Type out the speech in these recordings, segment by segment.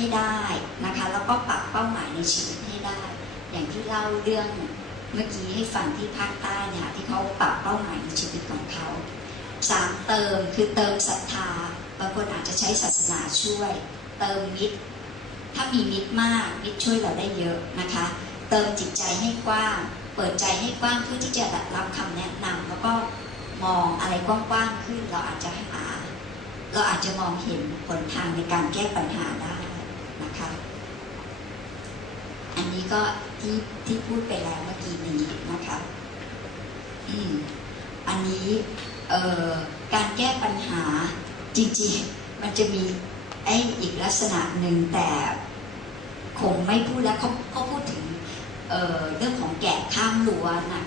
ให้ได้นะคะแล้วก็ปรับเป้าหมายในชีวิตให้ได้ อย่างที่เล่าเรื่องเมื่อกี้ให้ฟังที่ภาคใต้เนี่ยที่เขาปรับเป้าหมายในชีวิตของเขาสามเติมคือเติมศรัทธาบางคนอาจจะใช้ศาสนาช่วย เติมมิตร ถ้ามีมิตรมากมิตรช่วยเราได้เยอะนะคะ เติมจิตใจให้กว้าง เปิดใจให้กว้างเพื่อที่จะรับคำแนะนำแล้วก็มองอะไรกว้างๆขึ้นเราอาจจะหาเราอาจจะมองเห็นผลทางในการแก้ปัญหาได้ นะคะ อันนี้ก็ที่ที่พูดไปแล้วเมื่อกี้นี้นะคะอันนี้การแก้ปัญหาจริงๆมันจะมีไอ้อีกลักษณะหนึ่งแต่คงไม่พูดแล้วเขาเขาพูดถึงเเรื่องของแกะข้ามรั้วนะ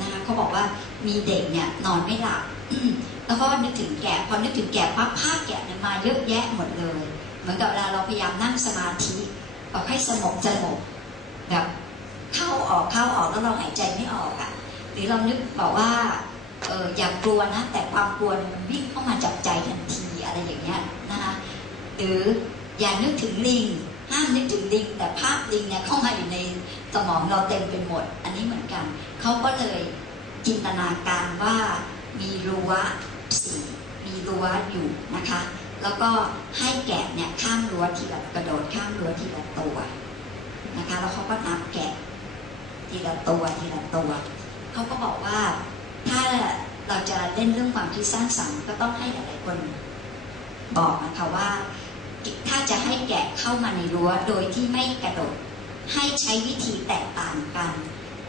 นะคะเขาบอกว่ามีเด็กเนี่ยนอนไม่หลับแล้วก็นึกถึงแกะพอนึกถึงแกะปั๊บภาพแกะเนี่ยมาเยอะแยะหมดเลย มือนกับเวลาเราพยายามนั่งสมาธิบอกให้สงบสงบแบบเข้าออกเข้าออกแล้วเราหายใจไม่ออกอะ่ะ หรือเรานึกบอกว่าเอออย่ากลัวนะแต่ความกลัวมันวิ่งเข้ามาจับใจทันทีอะไรอย่างเงี้ยนะคะหรืออย่านึกถึงลิงห้ามนึกถึงลิงแต่ภาพลิงเนี่ยเข้ามาอยู่ในสมองเราเต็มไปหมด อันนี้เหมือนกันเขาก็เลยจินตนาการว่ามีรั้วสีมีรั้วอยู่นะคะ แล้วก็ให้แกะเนี่ยข้ามรั้วทีละกระโดดข้ามรั้วทีละตัวนะคะ แล้วเขาก็นับแกะทีละตัวทีละตัวเขาก็บอกว่าถ้าเราจะเล่นเรื่องความคิดสร้างสรรค์ก็ต้องให้หลายๆคนบอกนะคะว่า ถ้าจะให้แกะเข้ามาในรั้วโดยที่ไม่กระโดด ให้ใช้วิธีแตกต่างกัน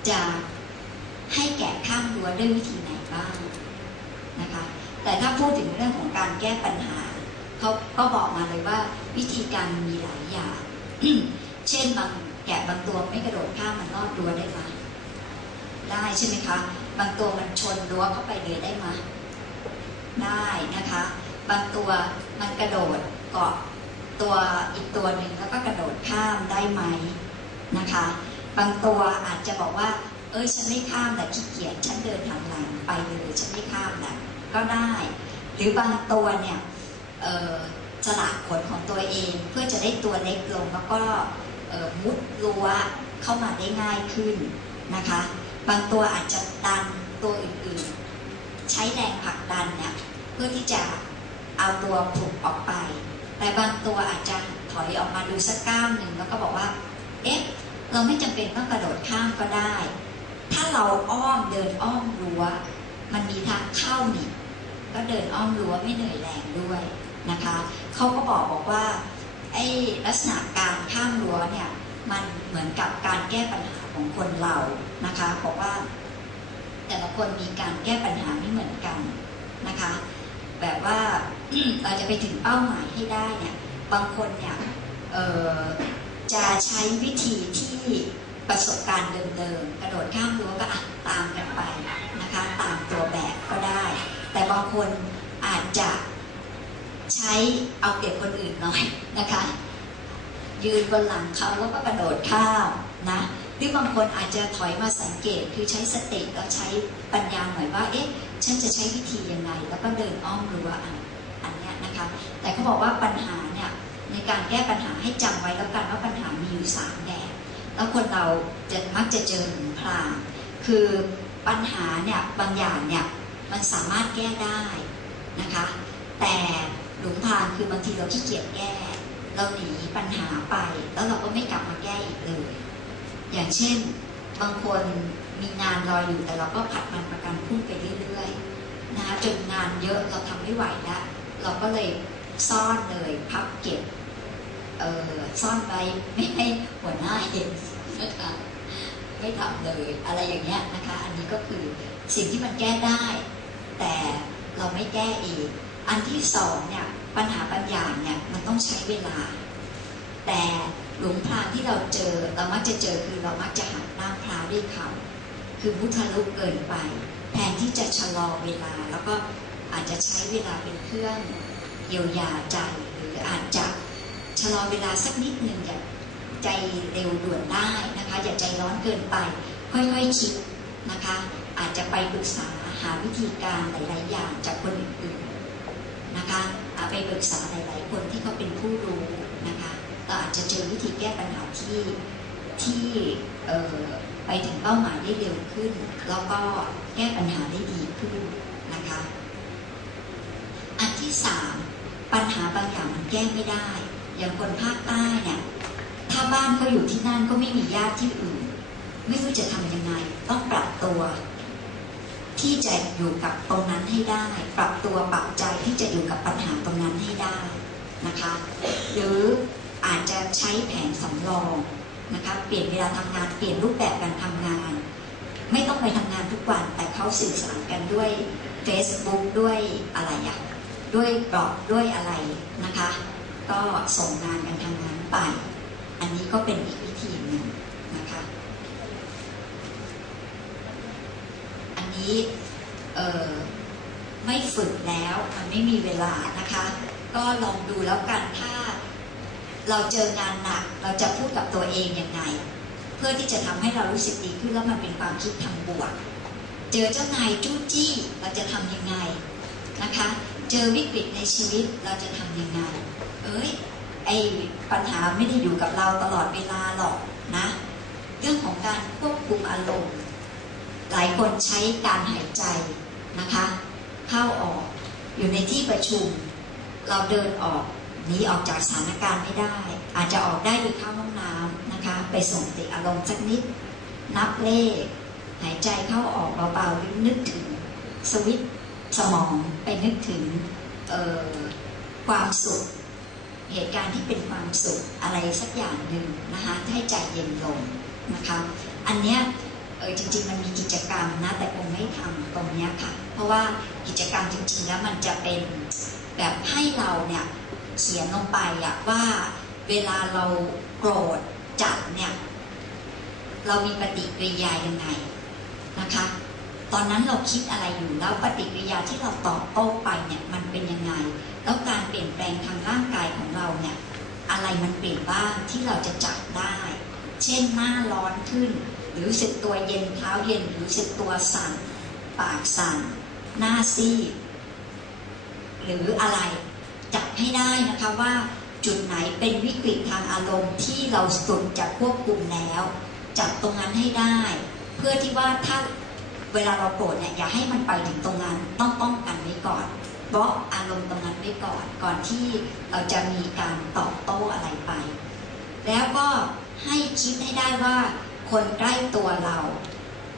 จะให้แกะข้ามรั้วด้วยวิธีไหนบ้างนะคะ แต่ถ้าพูดถึงเรื่องของการแก้ปัญหา เขาก็บอกมาเลยว่าวิธีการมีหลายอย่าง เช่นบางแกะบางตัวไม่กระโดดข้ามมันรอดรั้วได้ไหมได้ใช่ไหมคะ บางตัวมันชนรั้วเข้าไปเลยได้ไหมได้นะคะ บางตัวมันกระโดดเกาะตัวอีกตัวหนึ่งแล้วก็กระโดดข้ามได้ไหมนะคะ บางตัวอาจจะบอกว่า เอ้ยฉันไม่ข้ามแต่ขี้เกียจฉันเดินหลังไปเลยฉันไม่ข้ามนะก็ได้ หรือบางตัวเนี่ย สละขนของตัวเอง เพื่อจะได้ตัวเล็กลงแล้วก็มุดรั้วเข้ามาได้ง่ายขึ้นนะคะ บางตัวอาจจะดันตัวอื่นๆ ใช้แรงผลักดันเนี่ยเพื่อที่จะเอาตัวผลุกออกไป แต่บางตัวอาจจะถอยออกมาดูสักก้าวหนึ่งแล้วก็บอกว่า เอ๊ะ เราไม่จำเป็นต้องกระโดดข้ามก็ได้ ถ้าเราอ้อมเดินอ้อมรั้ว มันมีทางเข้านี่ก็เดินอ้อมรั้วไม่เหนื่อยแรงด้วย นะคะเขาก็บอกบอกว่าไอ้ลักษณะการข้ามรั้วเนี่ยมันเหมือนกับการแก้ปัญหาของคนเรานะคะบอกว่า แต่ละคนมีการแก้ปัญหาไม่เหมือนกันนะคะ แบบว่าเราจะไปถึงเป้าหมายให้ได้เนี่ยบางคนเนี่ยจะใช้วิธีที่ประสบการณ์เดิมๆ กระโดดข้ามรั้วก็ตามกันไปนะคะ ตามตัวแบบก็ได้ แต่บางคนอาจจะ ใช้เอาเปรียบคนอื่นหน่อยนะคะ ยืนบนหลังเขาแล้วก็กระโดดข้ามนะหรือบางคนอาจจะถอยมาสังเกตคือใช้สติแล้วใช้ปัญญาหน่อยว่า เอ๊ะ ฉันจะใช้วิธียังไง แล้วก็เดินอ้อมรั้วอันอันนี้นะคะ แต่เขาบอกว่าปัญหาเนี่ยในการแก้ปัญหาให้จำไว้แล้วกันว่าปัญหามีอยู่สามแบบแล้วคนเราจะมักจะเจอหนุนพรางคือปัญหาเนี่ยบางอย่างเนี่ยมันสามารถแก้ได้นะคะ แต่ หลงทางคือบางทีเราขี้เกียจแก้ เราหนีปัญหาไป แล้วเราก็ไม่กลับมาแก้อีกเลย อย่างเช่น บางคนมีงานรออยู่แต่เราก็ผัดมันประกันพุ่งไปเรื่อยๆนะจนงานเยอะเราทำไม่ไหวแล้วเราก็เลยซ่อนเลยพับเก็บเออซ่อนไปไม่ให้หัวหน้าเห็นนะคะไม่ทำเลยอะไรอย่างเงี้ยนะคะ อันนี้ก็คือสิ่งที่มันแก้ได้ แก้เองอันที่สองเนี่ยปัญหาบางอย่างเนี่ยมันต้องใช้เวลา แต่หลวงพรางที่เราเจอเรามักจะเจอคือเรามักจะหักหน้าพราด้วยเขาคือพุทธลุกเกินไป แทนที่จะชะลอเวลา แล้วก็อาจจะใช้เวลาเป็นเครื่องเยียวยาใจหรืออาจจะชะลอเวลาสักนิดหนึ่งอย่าใจเร็วด่วนได้นะคะ อย่าใจร้อนเกินไป ค่อยๆคิดนะคะ อาจจะไปปรึกษา หาวิธีการหลาย ๆ อย่างจากคนอื่นนะคะไปปรึกษาหลาย ๆ คนที่เขาเป็นผู้รู้นะคะเราอาจจะเจอวิธีแก้ปัญหาที่ที่ไปถึงเป้าหมายได้เร็วขึ้น แล้วก็แก้ปัญหาได้ดีขึ้นนะคะอันที่สามปัญหาบางอย่างมันแก้ไม่ได้ อย่างคนภาคใต้เนี่ยถ้าบ้านเขาอยู่ที่นั่นก็ไม่มีญาติที่อื่น ไม่รู้จะทำยังไงต้อง ที่จะอยู่กับตรงนั้นให้ได้ ปรับตัวปรับใจที่จะอยู่กับปัญหาตรงนั้นให้ได้นะคะ หรืออาจจะใช้แผนสำรองนะคะเปลี่ยนเวลาทำงานเปลี่ยนรูปแบบการทำงาน ไม่ต้องไปทำงานทุกวันแต่เขาสื่อสารกันด้วย Facebook ด้วยอะไรอะด้วยบล็อกด้วยอะไรนะคะ ก็ส่งงานกันทำงานไป อันนี้ก็เป็นอีกวิธีหนึ่งนะคะ อั นี้ไม่ฝึกแล้วมันไม่มีเวลานะคะ ก็ลองดูแล้วกันถ้าเราเจองานหนักเราจะพูดกับตัวเองยังไง เพื่อที่จะทำให้เรารู้สึกดีขึ้นแล้วมันเป็นความคิดทางบวก เจอเจ้านายจู้จี้เราจะทำยังไงนะคะ เจอวิกฤตในชีวิตเราจะทำยังไง เอ้ยไอปัญหาไม่ได้อยู่กับเราตลอดเวลาหรอกนะ เรื่องของการควบคุมอารมณ์ หลายคนใช้การหายใจนะคะ เข้าออกอยู่ในที่ประชุม เราเดินออกหนีออกจากสถานการณ์ไม่ได้ อาจจะออกได้โดยเข้าห้องน้ำนะคะ ไปส่งติอารมณ์สักนิด นับเลข หายใจเข้าออกเบาๆหรือนึกถึงสวิตสมองไปนึกถึงออความสุข เหตุการณ์ที่เป็นความสุขอะไรสักอย่างหนึ่งนะคะให้ใจเย็นลงนะคะ อันเนี้ย เออจริง ๆ มันมีกิจกรรมนะแต่คงไม่ทำตรงเนี้ยค่ะ เพราะว่ากิจกรรมจริงๆแล้วมันจะเป็นแบบให้เราเนี่ยเขียนลงไปอะว่าเวลาเราโกรธจัดเนี่ยเรามีปฏิกิริยายังไงนะคะ ตอนนั้นเราคิดอะไรอยู่แล้วปฏิกิริยาที่เราตอบโต้ไปเนี่ยมันเป็นยังไง แล้วการเปลี่ยนแปลงทางร่างกายของเราเนี่ยอะไรมันเปลี่ยนบ้างที่เราจะจับได้ เช่นหน้าร้อนขึ้น รือรู้สึกตัวเย็นเท้าเย็นหรือรู้สึกตัวสั่น ปากสั่น หน้าซีดหรืออะไรจับให้ได้นะคะว่าจุดไหนเป็นวิกฤตทางอารมณ์ที่เราสุดจะควบคุมแล้ว จับตรงนั้นให้ได้ เพื่อที่ว่าถ้าเวลาเราโกรธเนี่ยอย่าให้มันไปถึงตรงนั้นต้องป้องกันไว้ก่อนบล็อกอารมณ์ตรงนั้นไว้ก่อนก่อนที่เราจะมีการตอบโต้อะไรไป แล้วก็ให้คิดให้ได้ว่า คนใกล้ตัวเรา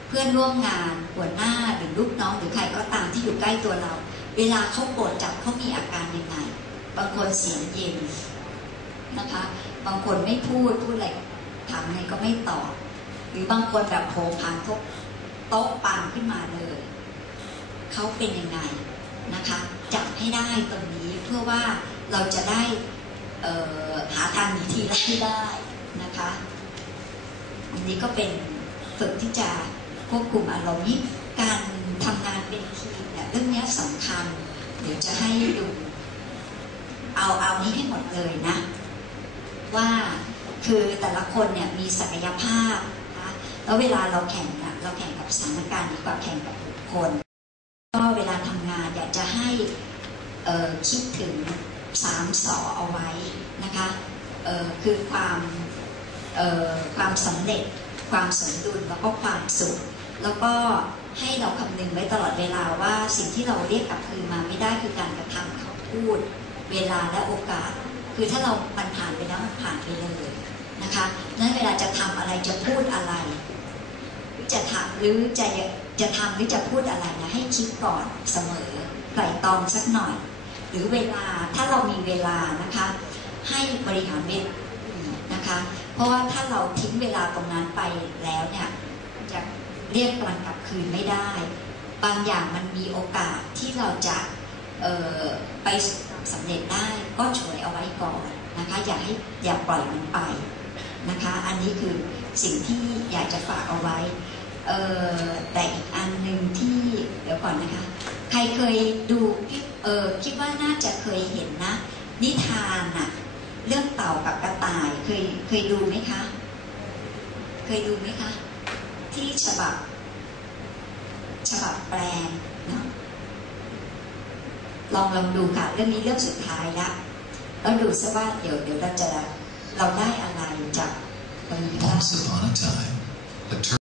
เพื่อนร่วมงานหัวหน้าหรือลูกน้องหรือใครก็ตามที่อยู่ใกล้ตัวเรา เวลาเขาโกรธจับเขามีอาการยังไงบางคนเสียงเย็นนะคะ บางคนไม่พูดพูดอะไรถามอะไงก็ไม่ตอบหรือบางคนแบบโผพังทุกโต๊ะปังขึ้นมาเลยเขาเป็นยังไงนะคะจับให้ได้ตรงนี้เพื่อว่าเราจะได้หาทางหนีทีไล่ได้นะคะ อันนี้ก็เป็นฝึกที่จะควบคุมอารมณ์นี้การทำงานเป็นทีมเนี่ยเรื่องนี้สำคัญ เดี๋ยวจะให้ดูเอาเอานี้ให้หมดเลยนะ ว่าคือแต่ละคนเนี่ยมีศักยภาพนะแล้วเวลาเราแข่งอะเราแข่งกับสถานการณ์ดีกว่าแข่งกับบุคคลก็เวลาทำงานอยากจะให้คิดถึงสามสอเอาไว้นะคะคือความ ความสำเร็จ ความสมดุลแล้วก็ความสุข แล้วก็ให้เราคำนึงไว้ตลอดเวลาว่าสิ่งที่เราเรียกกลับคืนมาไม่ได้คือการกระทำคำพูด เวลาและโอกาส คือถ้าเรามันผ่านไปแล้วมันผ่านไปเลยนะคะนั้นเวลาจะทำอะไรจะพูดอะไรจะทำหรือจะจะทำหรือจะพูดอะไรนะให้คิดก่อนเสมอไตร่ตรองสักหน่อย หรือเวลาถ้าเรามีเวลานะคะ ให้บริหารเวลานะคะ เพราะว่าถ้าเราทิ้งเวลาตรงนั้นไปแล้วเนี่ยจะเรียกมันกลับคืนไม่ได้ บางอย่างมันมีโอกาสที่เราจะไปสำเร็จได้ก็ฉวยเอาไว้ก่อนนะคะอย่าให้อย่าปล่อยมันไปนะคะอันนี้คือสิ่งที่อยากจะฝากเอาไว้เออแต่อีกอันหนึ่งที่เดี๋ยวก่อนนะคะ ใครเคยดูเออคิดว่าน่าจะเคยเห็นนะ นิทานอะเรื่องเต่ากับกระต่ายเคย เคยดูไหมคะ เคยดูไหมคะ ที่ฉบับ ฉบับแปลนาะลองลองดูค่ะเรื่องนี้เรื่องสุดท้ายละเราดูซะว่าเดี๋ยวเดี๋ยวเราจะเราได้อะไรจากวันนี้